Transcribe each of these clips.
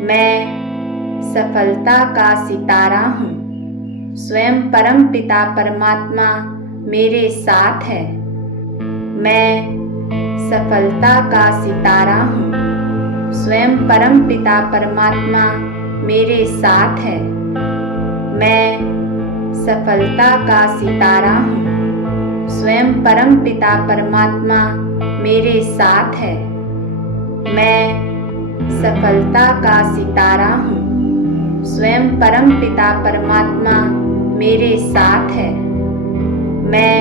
मैं सफलता का सितारा हूँ। स्वयं परम पिता परमात्मा मेरे साथ है। मैं सफलता का सितारा हूँ। स्वयं परम पिता परमात्मा मेरे साथ है। मैं सफलता का सितारा हूँ। स्वयं परम पिता परमात्मा मेरे साथ है। मैं सफलता का सितारा हूँ। स्वयं परम पिता परमात्मा मेरे साथ है। मैं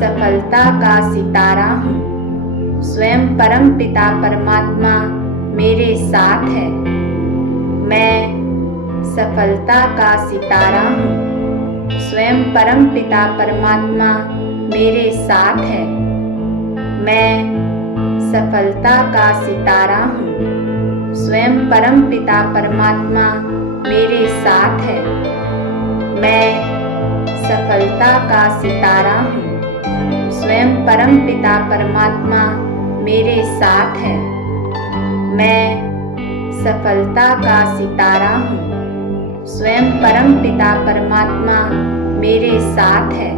सफलता का सितारा हूँ। स्वयं परम पिता परमात्मा मेरे साथ है। मैं सफलता का सितारा हूँ। स्वयं परम पिता परमात्मा मेरे साथ है। मैं सफलता का सितारा हूँ। स्वयं परम पिता परमात्मा मेरे साथ है। मैं सफलता का सितारा हूँ। स्वयं परम पिता परमात्मा मेरे साथ है। मैं सफलता का सितारा हूँ। स्वयं परम पिता परमात्मा मेरे साथ है।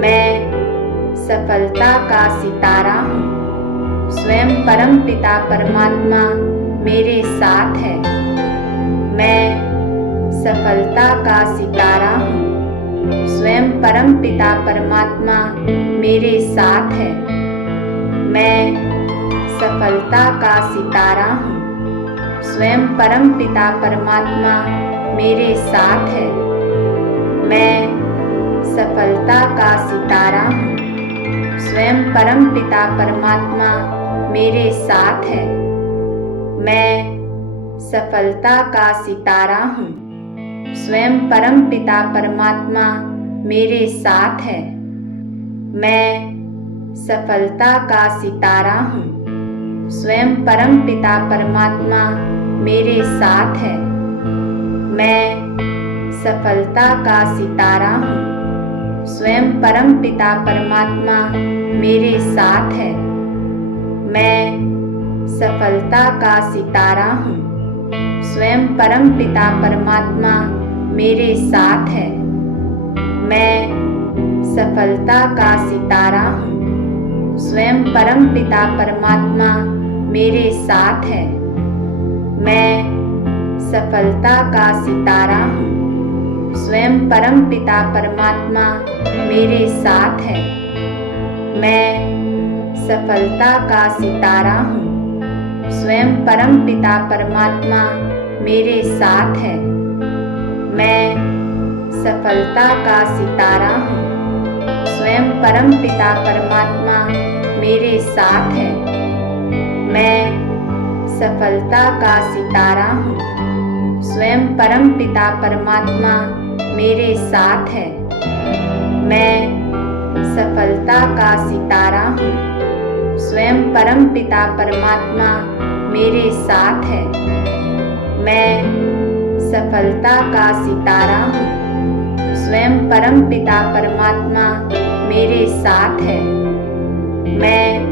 मैं सफलता का सितारा हूँ। स्वयं परम पिता परमात्मा मेरे साथ है। मैं सफलता का सितारा हूँ। स्वयं परम पिता परमात्मा मेरे साथ है। मैं सफलता का सितारा हूँ। स्वयं परम पिता परमात्मा मेरे साथ है। मैं सफलता का सितारा हूँ। स्वयं परम पिता परमात्मा मेरे साथ है। मैं सफलता का सितारा हूँ। स्वयं परम पिता परमात्मा मेरे साथ है। मैं सफलता का सितारा हूँ। स्वयं परम पिता परमात्मा मेरे साथ है। मैं सफलता का सितारा हूँ। स्वयं परम पिता परमात्मा मेरे साथ है। मैं सफलता का सितारा हूँ। स्वयं परम पिता परमात्मा मेरे साथ है। मैं सफलता का सितारा हूँ। स्वयं परम पिता परमात्मा मेरे साथ है। मैं सफलता का सितारा हूँ। स्वयं परम पिता परमात्मा मेरे साथ है। मैं सफलता का सितारा हूँ। स्वयं परम पिता परमात्मा मेरे साथ है। मैं सफलता का सितारा हूँ। स्वयं परम पिता परमात्मा मेरे साथ है। मैं सफलता का सितारा हूँ। स्वयं परम पिता परमात्मा मेरे साथ है। मैं सफलता का सितारा हूँ। स्वयं परम पिता परमात्मा मेरे साथ है। मैं सफलता का सितारा हूँ। स्वयं परम पिता परमात्मा मेरे साथ है। मैं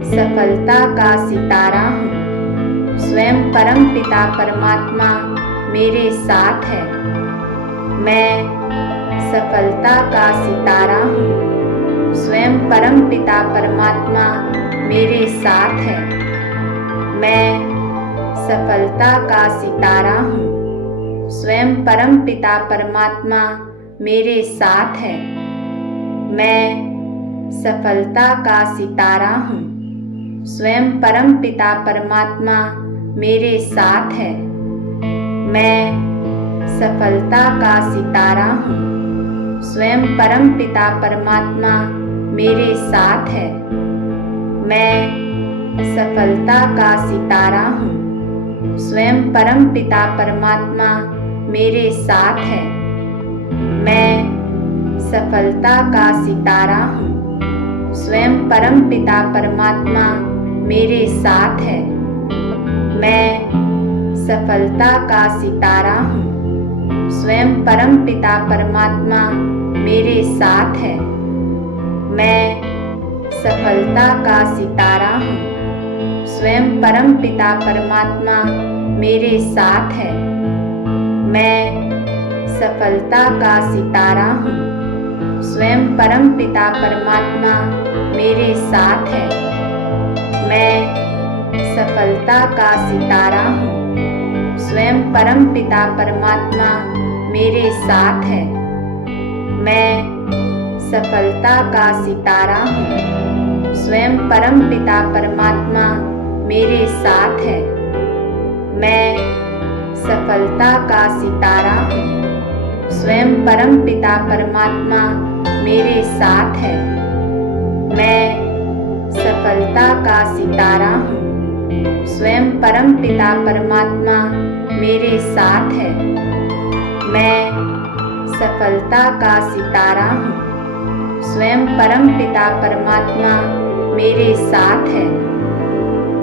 सफलता का सितारा हूँ। स्वयं परम पिता परमात्मा मेरे साथ है। मैं सफलता का सितारा हूँ। स्वयं परम पिता परमात्मा मेरे साथ है। मैं सफलता का सितारा हूँ। स्वयं परम पिता परमात्मा मेरे साथ है। मैं सफलता का सितारा हूँ। स्वयं परम पिता परमात्मा मेरे साथ है। मैं सफलता का सितारा हूँ। स्वयं परम पिता परमात्मा मेरे साथ है। मैं सफलता का सितारा हूँ। स्वयं परम पिता परमात्मा मेरे साथ है। मैं सफलता का सितारा हूँ। स्वयं परम पिता परमात्मा मेरे साथ है। मैं सफलता का सितारा हूँ। स्वयं परम पिता परमात्मा मेरे साथ है। मैं सफलता का सितारा हूँ। स्वयं परम पिता परमात्मा मेरे साथ है। मैं सफलता का सितारा हूँ। स्वयं परमपिता परमात्मा मेरे साथ है। मैं सफलता का सितारा हूँ। स्वयं परमपिता परमात्मा मेरे साथ है। मैं सफलता का सितारा हूँ। स्वयं परमपिता परमात्मा मेरे साथ है। मैं सफलता का सितारा हूँ। स्वयं परमपिता परमात्मा मेरे साथ है। मैं सफलता का सितारा हूँ। स्वयं परमपिता परमात्मा मेरे साथ है। मैं सफलता का सितारा हूँ। स्वयं परमपिता परमात्मा मेरे साथ है।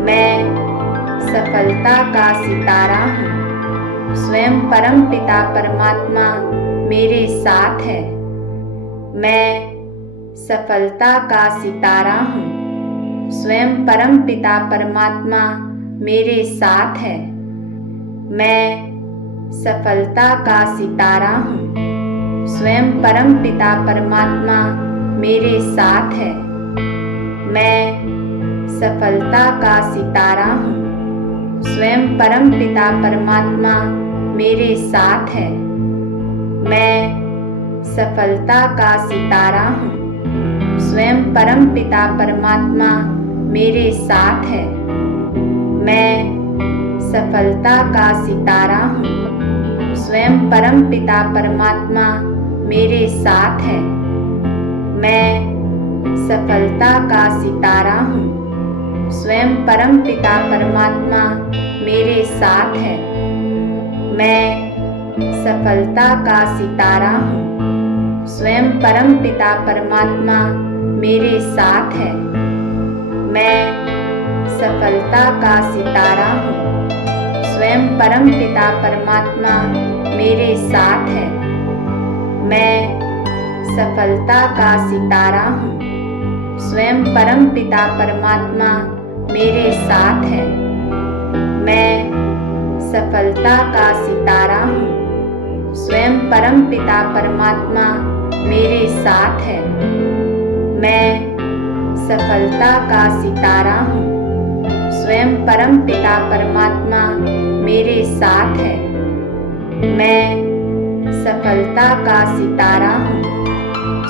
मैं सफलता का सितारा हूँ। स्वयं परमपिता परमात्मा मेरे साथ है। मैं सफलता का सितारा हूँ। स्वयं परमपिता परमात्मा मेरे साथ है। मैं सफलता का सितारा हूँ। स्वयं परमपिता परमात्मा मेरे साथ है। मैं सफलता का सितारा हूँ। स्वयं परमपिता परमात्मा मेरे साथ है। मैं सफलता का सितारा हूँ। स्वयं परमपिता परमात्मा मेरे साथ है। मैं सफलता का सितारा हूँ। स्वयं परमपिता परमात्मा मेरे साथ है। मैं सफलता का सितारा हूँ। स्वयं परमपिता परमात्मा मेरे साथ है। मैं सफलता का सितारा हूँ। स्वयं परमपिता परमात्मा मेरे साथ है। मैं सफलता का सितारा हूँ। स्वयं परमपिता परमात्मा मेरे साथ है। मैं सफलता का सितारा हूँ। स्वयं परमपिता परमात्मा मेरे साथ है। मैं सफलता का सितारा हूँ। स्वयं परमपिता परमात्मा मेरे साथ है। मैं सफलता का सितारा हूँ। स्वयं परमपिता परमात्मा मेरे साथ है। मैं सफलता का सितारा हूँ।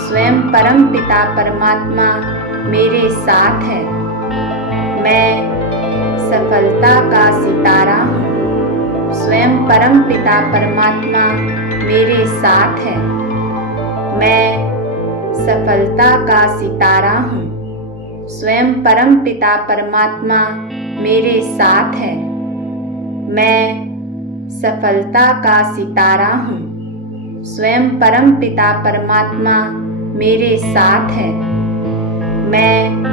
स्वयं परमपिता परमात्मा मेरे साथ है। मैं सफलता का सितारा हूँ। स्वयं परमपिता परमात्मा मेरे साथ है। मैं सफलता का सितारा हूँ। स्वयं परमपिता परमात्मा मेरे साथ है। मैं सफलता का सितारा हूँ। स्वयं परमपिता परमात्मा मेरे साथ है। मैं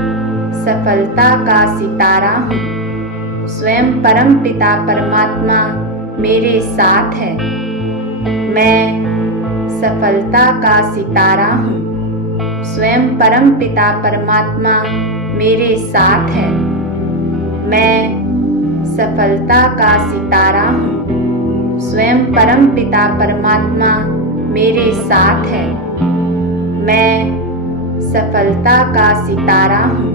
सफलता का सितारा हूँ। स्वयं परमपिता परमात्मा मेरे साथ है। मैं सफलता का सितारा हूँ। स्वयं परमपिता परमात्मा मेरे साथ है। मैं सफलता का सितारा हूँ। स्वयं परमपिता परमात्मा मेरे साथ है। मैं सफलता का सितारा हूँ।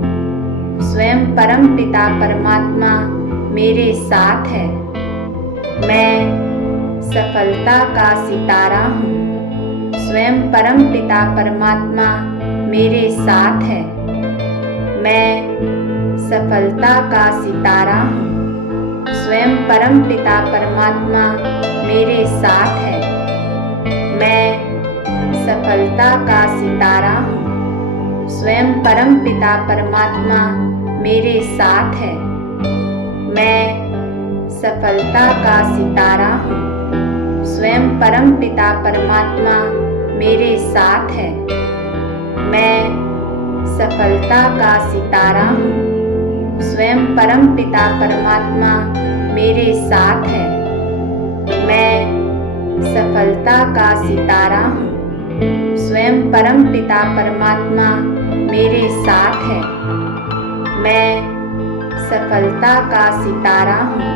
स्वयं परमपिता परमात्मा मेरे साथ है। मैं सफलता का सितारा हूँ। स्वयं परमपिता परमात्मा मेरे साथ है। मैं सफलता का सितारा हूँ। स्वयं परमपिता परमात्मा मेरे साथ है। मैं सफलता का सितारा हूँ। स्वयं परमपिता परमात्मा मेरे साथ है। मैं सफलता का सितारा हूँ। स्वयं परमपिता परमात्मा मेरे साथ है। मैं सफलता का सितारा हूँ। स्वयं परमपिता परमात्मा मेरे साथ है। मैं सफलता का सितारा हूँ। स्वयं परमपिता परमात्मा मेरे साथ है। मैं सफलता का सितारा हूँ।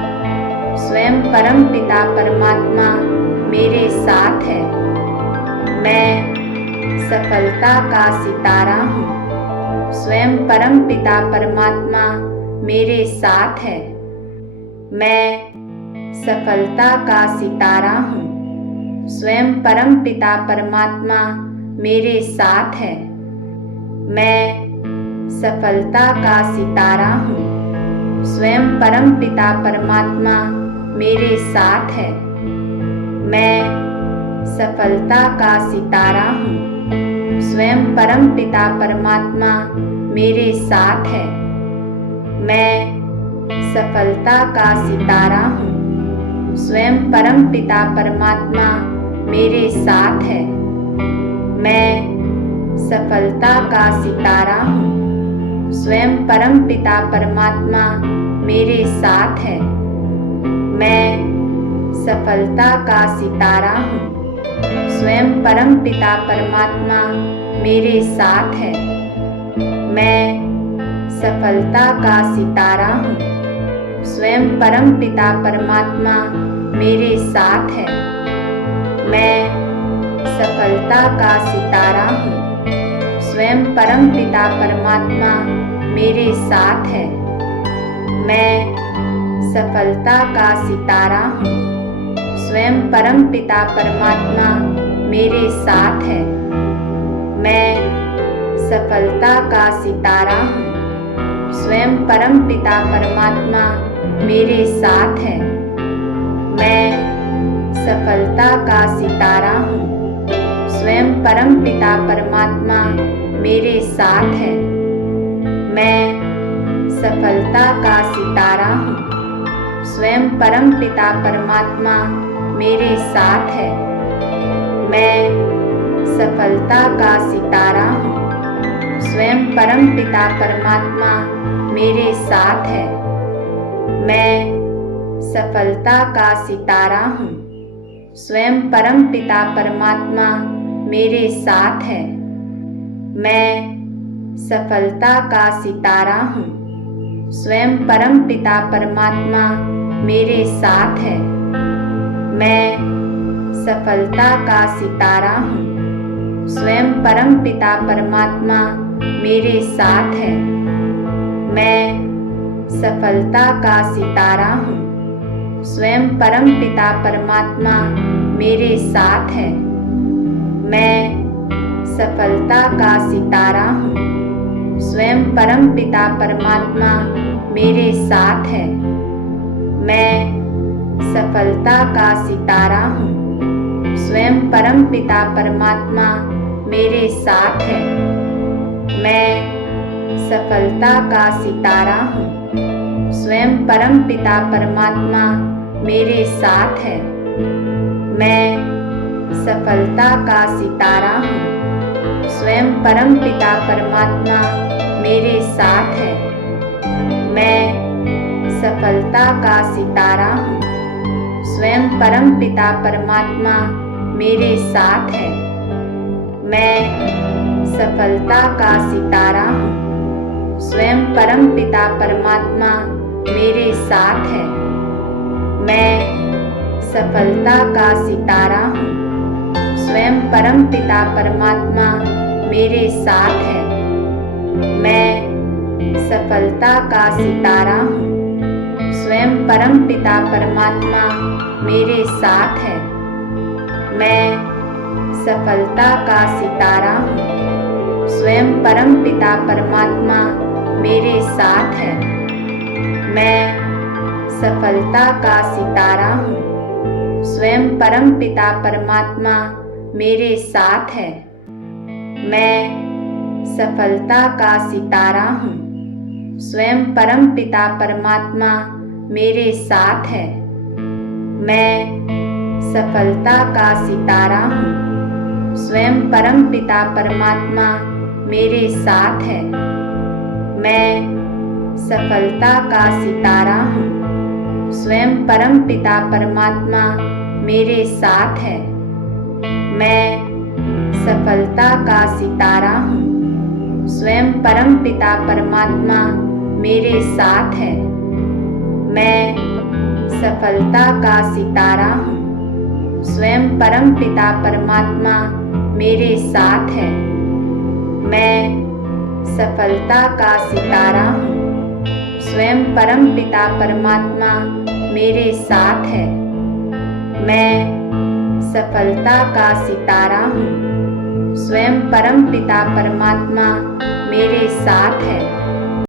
स्वयं स्वयं परम पिता परमात्मा मेरे साथ है। मैं सफलता का सितारा हूँ। स्वयं परम पिता परमात्मा मेरे साथ है। मैं सफलता का सितारा हूँ। स्वयं परम पिता परमात्मा मेरे साथ है। मैं सफलता का सितारा हूँ। स्वयं परम पिता परमात्मा मेरे साथ है। मैं सफलता का सितारा हूँ। स्वयं परम पिता परमात्मा मेरे साथ है। मैं सफलता का सितारा हूँ। स्वयं परम पिता परमात्मा मेरे साथ है। मैं सफलता का सितारा हूँ। स्वयं परम पिता परमात्मा मेरे साथ है। मैं सफलता का सितारा हूँ। स्वयं परम पिता परमात्मा मेरे साथ है। मैं सफलता का सितारा हूँ। स्वयं परम पिता परमात्मा मेरे साथ है। मैं सफलता का सितारा हूँ। स्वयं परम पिता परमात्मा मेरे साथ है। मैं सफलता का सितारा हूँ। स्वयं परम पिता परमात्मा मेरे साथ है। मैं सफलता का सितारा हूँ। स्वयं परम पिता परमात्मा मेरे साथ है। मैं सफलता का सितारा हूँ। स्वयं परम पिता परमात्मा मेरे साथ है। मैं सफलता का सितारा हूँ। स्वयं परम पिता परमात्मा मेरे साथ है। मैं सफलता का सितारा हूँ। स्वयं परम पिता परमात्मा मेरे साथ है। मैं सफलता का सितारा हूँ। स्वयं परम पिता परमात्मा मेरे साथ है। मैं सफलता का सितारा हूँ। स्वयं परम पिता परमात्मा मेरे साथ है। मैं सफलता का सितारा हूँ। स्वयं परम पिता परमात्मा मेरे साथ है। मैं सफलता का सितारा हूँ। स्वयं परम पिता परमात्मा मेरे साथ है। मैं सफलता का सितारा हूँ। स्वयं परम पिता परमात्मा मेरे साथ है। मैं सफलता का सितारा हूँ। स्वयं परम पिता परमात्मा मेरे साथ है। मैं सफलता का सितारा हूँ। स्वयं परम पिता परमात्मा मेरे साथ है। मैं सफलता का सितारा हूँ। स्वयं परम पिता परमात्मा मेरे साथ है। मैं सफलता का सितारा हूँ। स्वयं परम पिता परमात्मा मेरे साथ है। मैं सफलता का सितारा हूँ। स्वयं परम पिता परमात्मा मेरे साथ है। मैं सफलता का सितारा हूँ। स्वयं परम पिता परमात्मा मेरे साथ है। मैं सफलता का सितारा हूँ। स्वयं परम पिता परमात्मा मेरे साथ है। मैं सफलता का सितारा हूँ। स्वयं परम पिता परमात्मा मेरे साथ है। मैं सफलता का सितारा हूँ। स्वयं परम पिता परमात्मा मेरे साथ है। मैं सफलता का सितारा हूँ। स्वयं परम पिता परमात्मा मेरे साथ है। मैं सफलता का सितारा हूँ। स्वयं परम पिता परमात्मा मेरे साथ है। मैं सफलता का सितारा हूँ। स्वयं परम पिता परमात्मा मेरे साथ है। मैं सफलता का सितारा हूँ। स्वयं परम पिता परमात्मा मेरे साथ है। मैं सफलता का सितारा हूँ। स्वयं परम पिता परमात्मा मेरे साथ है। मैं सफलता का सितारा हूँ। स्वयं परम पिता परमात्मा मेरे साथ है। मैं सफलता का सितारा हूँ। स्वयं परम पिता परमात्मा मेरे साथ है।